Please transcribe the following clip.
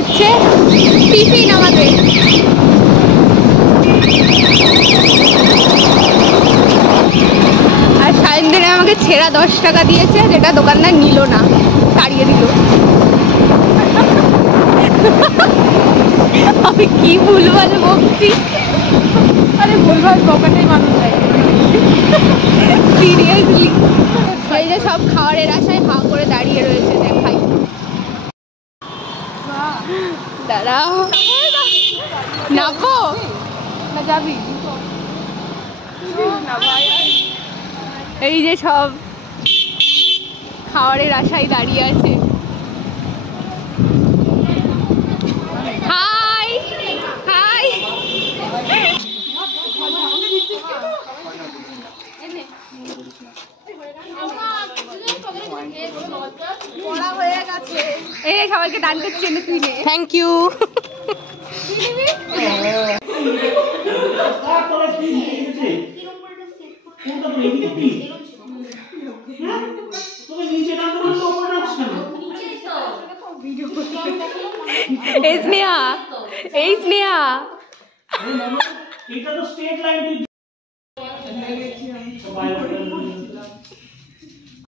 হচ্ছে টিফিন আমাদের। আর সায়নদিনে আমাকে ছেঁড়া 10 টাকা দিয়েছে, যেটা দোকানদার নিল না, তাড়িয়ে দিল। আমি কি ভুলভাল বকছি। আরে ভুলভাল পকেটেই মানুষ যায় সিরিয়াসলি। এই যে সব খাবারের আশায় হা করে দাঁড়িয়ে রয়েছে, দেখাই। দাঁড়াও, নামবো না যাবি? এই যে সব খাবারের আশায় দাঁড়িয়ে আছে। Hi hi. এই সবাইকে দান করছি, তুই নে। Thank you. এই স্নেহা, এই স্নেহা। এটা তো স্টেট লাইন